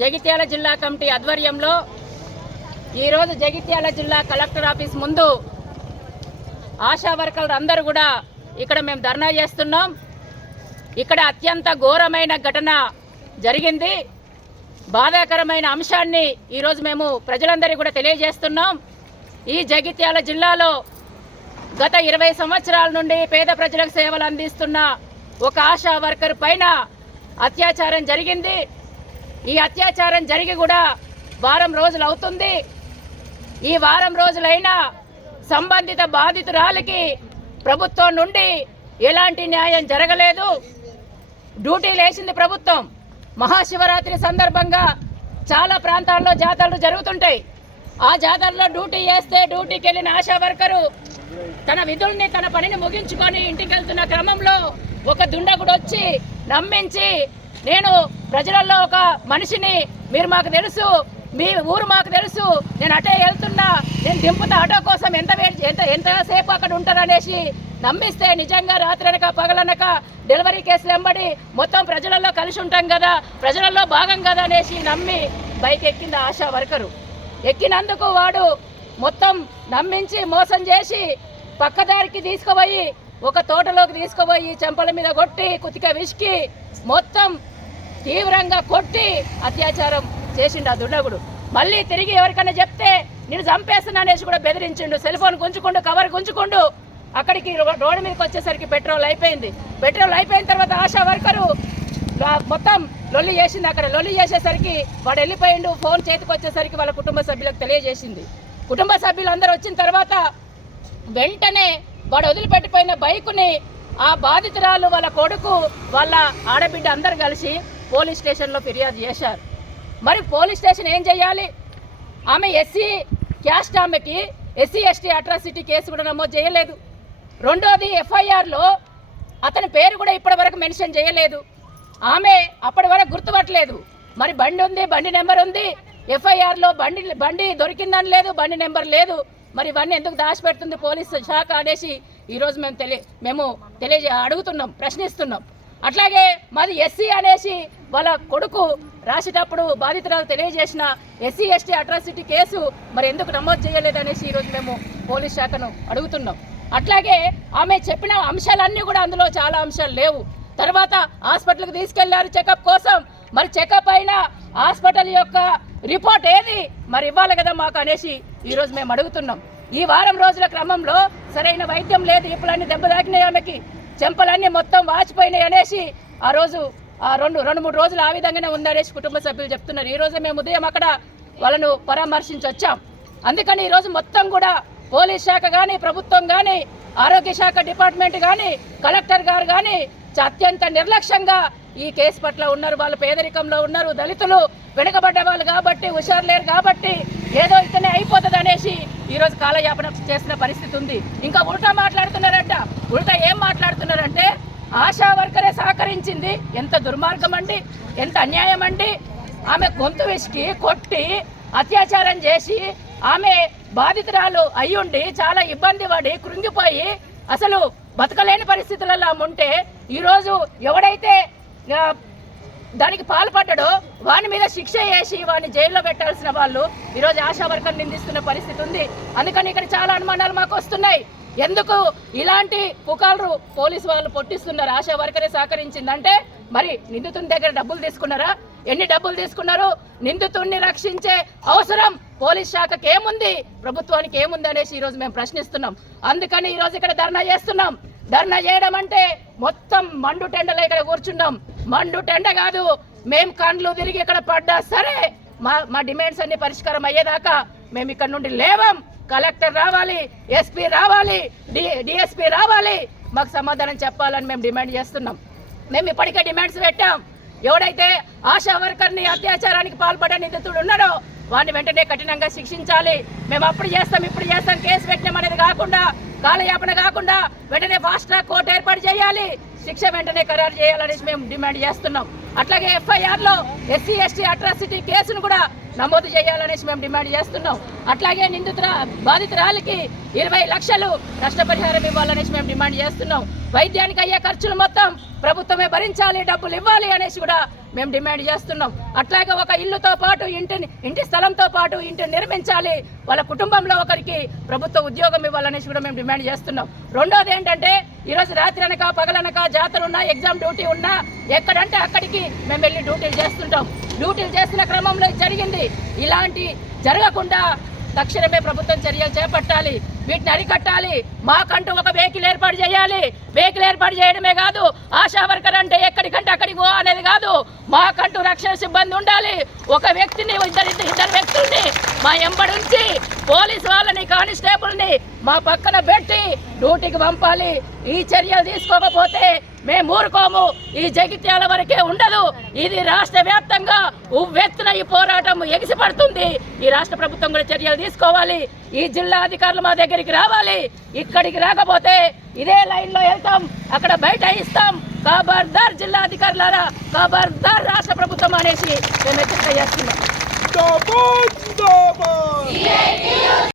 జగిత్యాల జిల్లా కమిటీ ఆధ్వర్యంలో ఈరోజు జగిత్యాల జిల్లా కలెక్టర్ ఆఫీస్ ముందు ఆశా వర్కర్లు అందరూ కూడా ఇక్కడ మేము ధర్నా చేస్తున్నాం. ఇక్కడ అత్యంత ఘోరమైన ఘటన జరిగింది. బాధాకరమైన అంశాన్ని ఈరోజు మేము ప్రజలందరికీ కూడా తెలియజేస్తున్నాం. ఈ జగిత్యాల జిల్లాలో గత ఇరవై సంవత్సరాల నుండి పేద ప్రజలకు సేవలు అందిస్తున్న ఒక ఆశా వర్కర్ పైన అత్యాచారం జరిగింది. ఈ అత్యాచారం జరిగి కూడా వారం రోజులు అవుతుంది. ఈ వారం రోజులైనా సంబంధిత బాధితురాలికి ప్రభుత్వం నుండి ఎలాంటి న్యాయం జరగలేదు. డ్యూటీ లేచింది ప్రభుత్వం. మహాశివరాత్రి సందర్భంగా చాలా ప్రాంతాల్లో జాతరలు జరుగుతుంటాయి. ఆ జాతరలో డ్యూటీ చేస్తే డ్యూటీకి వెళ్ళిన ఆశా వర్కరు తన విధుల్ని తన పనిని ముగించుకొని ఇంటికి వెళ్తున్న క్రమంలో ఒక దుండగుడు వచ్చి నమ్మించి నేను ప్రజలలో ఒక మనిషిని మీరు మాకు తెలుసు మీ ఊరు మాకు తెలుసు నేను అటే వెళ్తున్నా నేను దింపుతా ఆటో కోసం ఎంత ఎంత ఎంతసేపు అక్కడ ఉంటారనేసి నమ్మిస్తే నిజంగా రాత్రి అనక పగలనక డెలివరీ కేసులు వెంబడి మొత్తం ప్రజలలో కలిసి ఉంటాం కదా ప్రజలలో భాగం కదా అనేసి నమ్మి బైక్ ఎక్కింది ఆశా వర్కరు. ఎక్కినందుకు వాడు మొత్తం నమ్మించి మోసం చేసి పక్కదారికి తీసుకుపోయి ఒక తోటలోకి తీసుకుపోయి చెంపల మీద కొట్టి కుతిక విసికి మొత్తం తీవ్రంగా కొట్టి అత్యాచారం చేసిండు ఆ దుండగుడు మళ్ళీ తిరిగి ఎవరికైనా చెప్తే నేను చంపేస్తున్నా అనేసి కూడా బెదిరించిండు. సెల్ ఫోన్ గుంజుకుండు కవర్ గుంజుకుండు. అక్కడికి రోడ్డు మీదకి వచ్చేసరికి పెట్రోల్ అయిపోయింది. పెట్రోల్ అయిపోయిన తర్వాత ఆశా వర్కరు మొత్తం లొల్లి చేసింది అక్కడ. లొల్లి చేసేసరికి వాడు వెళ్ళిపోయిండు ఫోన్ చేతికి వచ్చేసరికి వాళ్ళ కుటుంబ సభ్యులకు తెలియజేసింది. కుటుంబ సభ్యులు అందరూ వచ్చిన తర్వాత వెంటనే వాడు వదిలిపెట్టిపోయిన బైకుని ఆ బాధితురాలు వాళ్ళ కొడుకు వాళ్ళ ఆడబిడ్డ అందరు కలిసి పోలీస్ స్టేషన్లో ఫిర్యాదు చేశారు. మరి పోలీస్ స్టేషన్ ఏం చేయాలి? ఆమె ఎస్సీ క్యాస్ట్ ఆమెకి ఎస్సీ ఎస్టీ అట్రాసిటీ కేసు కూడా నమోదు చేయలేదు. రెండోది ఎఫ్ఐఆర్లో అతని పేరు కూడా ఇప్పటి వరకు మెన్షన్ చేయలేదు. ఆమె అప్పటి వరకు గుర్తుపట్టలేదు. మరి బండి ఉంది బండి నెంబర్ ఉంది. ఎఫ్ఐఆర్లో బండి బండి దొరికిందని లేదు బండి నెంబర్ లేదు. మరి ఇవన్నీ ఎందుకు దాచిపెడుతుంది పోలీసు శాఖ అనేసి ఈరోజు మేము తెలియ మేము తెలియజే అడుగుతున్నాం ప్రశ్నిస్తున్నాం. అట్లాగే మాది ఎస్సీ అనేసి వాళ్ళ కొడుకు రాసేటప్పుడు బాధితురాలు తెలియజేసిన ఎస్సీ ఎస్టీ అట్రాసిటీ కేసు మరి ఎందుకు నమోదు చేయలేదనేసి ఈరోజు మేము పోలీస్ శాఖను అడుగుతున్నాం. అట్లాగే ఆమె చెప్పిన అంశాలన్నీ కూడా అందులో చాలా అంశాలు లేవు. తర్వాత హాస్పిటల్కి తీసుకెళ్ళారు చెకప్ కోసం. మరి చెకప్ అయిన హాస్పిటల్ యొక్క రిపోర్ట్ ఏది? మరి ఇవ్వాలి కదా మాకు అనేసి ఈరోజు మేము అడుగుతున్నాం. ఈ వారం రోజుల క్రమంలో సరైన వైద్యం లేదు ఇప్పులన్నీ దెబ్బ తాకినాయి ఆమెకి. చెంపలన్నీ మొత్తం వాచిపోయినాయి అనేసి ఆ రోజు ఆ రెండు రెండు మూడు రోజులు ఆ విధంగానే ఉందనేసి కుటుంబ సభ్యులు చెప్తున్నారు. ఈరోజు మేము ఉదయం అక్కడ వాళ్ళను పరామర్శించి వచ్చాం. అందుకని ఈరోజు మొత్తం కూడా పోలీస్ శాఖ కానీ ప్రభుత్వం కానీ ఆరోగ్య శాఖ డిపార్ట్మెంట్ కానీ కలెక్టర్ గారు కానీ అత్యంత నిర్లక్ష్యంగా ఈ కేసు పట్ల ఉన్నారు. వాళ్ళు పేదరికంలో ఉన్నారు. దళితులు వెనుకబడ్డ వాళ్ళు కాబట్టి హుషారు లేరు కాబట్టి ఏదో ఇతనే అయిపోతుంది అనేసి ఈరోజు కాలయాపన చేసిన పరిస్థితి ఉంది. ఇంకా ఉల్టా మాట్లాడుతున్నారంట. ఉల్టా ఏం మాట్లాడుతున్నారంటే ఆశా వర్కరే సహకరించింది. ఎంత దుర్మార్గం అండి ఎంత అన్యాయం అండి ఆమె గొంతు విసికి కొట్టి అత్యాచారం చేసి ఆమె బాధితురాలు అయ్యుండి చాలా ఇబ్బంది పడి కృంగిపోయి అసలు బతకలేని పరిస్థితులలో ఉంటే ఈరోజు ఎవడైతే దానికి పాల్పడ్డాడో. వాని మీద శిక్ష వేసి వాడిని జైల్లో పెట్టాల్సిన వాళ్ళు ఈరోజు ఆశా వర్కర్ నిందిస్తున్న పరిస్థితి ఉంది. అందుకని ఇక్కడ చాలా అనుమానాలు మాకు వస్తున్నాయి. ఎందుకు ఇలాంటి పుకాలు పోలీసు వాళ్ళు పొట్టిస్తున్నారు? ఆశా వర్కరే సహకరించిందంటే మరి నిందితుని దగ్గర డబ్బులు తీసుకున్నారా? ఎన్ని డబ్బులు తీసుకున్నారు? నిందితుడిని రక్షించే అవసరం పోలీస్ శాఖకి ఏముంది? ప్రభుత్వానికి ఏముంది అనేసి ఈరోజు మేము ప్రశ్నిస్తున్నాం. అందుకని ఈరోజు ఇక్కడ ధర్నా చేస్తున్నాం. ధర్నా చేయడం అంటే మొత్తం మండు టెండలో ఇక్కడ కూర్చున్నాం. మండు టెండ కాదు. మేం కండ్లు తిరిగి ఇక్కడ పడ్డా సరే మా మా డిమాండ్స్ అన్ని పరిష్కారం అయ్యేదాకా మేము ఇక్కడ నుండి లేవం. కలెక్టర్ రావాలి ఎస్పీ రావాలి డి డిఎస్పీ రావాలి. మాకు సమాధానం చెప్పాలని మేము డిమాండ్ చేస్తున్నాం. మేము ఇప్పటికే డిమాండ్స్ పెట్టాం. ఎవడైతే ఆశా వర్కర్ని అత్యాచారానికి పాల్పడే నిందితుడు ఉన్నాడో వాడిని వెంటనే కఠినంగా శిక్షించాలి. మేము అప్పుడు చేస్తాం ఇప్పుడు చేస్తాం. కేసు పెట్టడం అనేది కాకుండా కాలయాపన కాకుండా వెంటనే ఫాస్ట్ ట్రాక్ కోర్టు ఏర్పాటు చేయాలి. శిక్ష వెంటనే ఖరారు చేయాలనేసి మేము డిమాండ్ చేస్తున్నాం. అట్లాగే ఎఫ్ఐఆర్లో ఎస్సీ ఎస్టీ అట్రాసిటీ కేసును కూడా నమోదు చేయాలనేసి మేము డిమాండ్ చేస్తున్నాం. అట్లాగే నిందితుల బాధితురాలికి ఇరవై లక్షలు నష్టపరిహారం ఇవ్వాలనేసి మేము డిమాండ్ చేస్తున్నాం. వైద్యానికి అయ్యే ఖర్చులు మొత్తం ప్రభుత్వమే భరించాలి డబ్బులు ఇవ్వాలి అనేసి కూడా మేము డిమాండ్ చేస్తున్నాం. అట్లాగే ఒక ఇల్లుతో పాటు ఇంటిని ఇంటి స్థలంతో పాటు ఇంటిని నిర్మించాలి. వాళ్ళ కుటుంబంలో ఒకరికి ప్రభుత్వ ఉద్యోగం ఇవ్వాలనేసి కూడా మేము డిమాండ్ చేస్తున్నాం. రెండోది ఏంటంటే ఈరోజు రాత్రి అనక పగలనక జాతరున్నా ఎగ్జామ్ డ్యూటీ ఉన్నా ఎక్కడంటే అక్కడికి మేము వెళ్ళి డ్యూటీలు చేస్తుంటాం. డ్యూటీలు చేసిన క్రమంలో జరిగింది. ఇలాంటి జరగకుండా తక్షణమే ప్రభుత్వం చర్యలు చేపట్టాలి. వీటిని అరికట్టాలి. మాకంటూ ఒక వెహికల్ ఏర్పాటు చేయాలి. వెహికల్ ఏర్పాటు చేయడమే కాదు ఆశా వర్కర్ అంటే ఎక్కడికంటే అక్కడికి పో అనేది కాదు. మాకంటూ రక్షణ సిబ్బంది ఉండాలి. ఒక వ్యక్తిని ఇద్దరు ఇద్దరు వ్యక్తుల్ని మా ఎంబడుంచి పోలీస్ వాళ్ళని కానిస్టేబుల్ని మా పక్కన పెట్టి డ్యూటీకి పంపాలి. ఈ చర్యలు తీసుకోకపోతే మేము ఊరుకోము. ఈ జగిత్యాల వరకే ఉండదు. ఇది రాష్ట్ర వ్యాప్తంగా ఉవ్వెత్తున ఈ పోరాటం ఎగిసిపడుతుంది. ఈ రాష్ట్ర ప్రభుత్వం కూడా చర్యలు తీసుకోవాలి. ఈ జిల్లా అధికారులు మా దగ్గరికి రావాలి. ఇక్కడికి రాకపోతే ఇదే లైన్లో వెళ్తాం. అక్కడ బయట ఇస్తాం. ఖబర్దార్ జిల్లా అధికారులారా ఖబర్దార్ రాష్ట్ర ప్రభుత్వం అనేసి మేము హెచ్చరిక చేస్తున్నాం.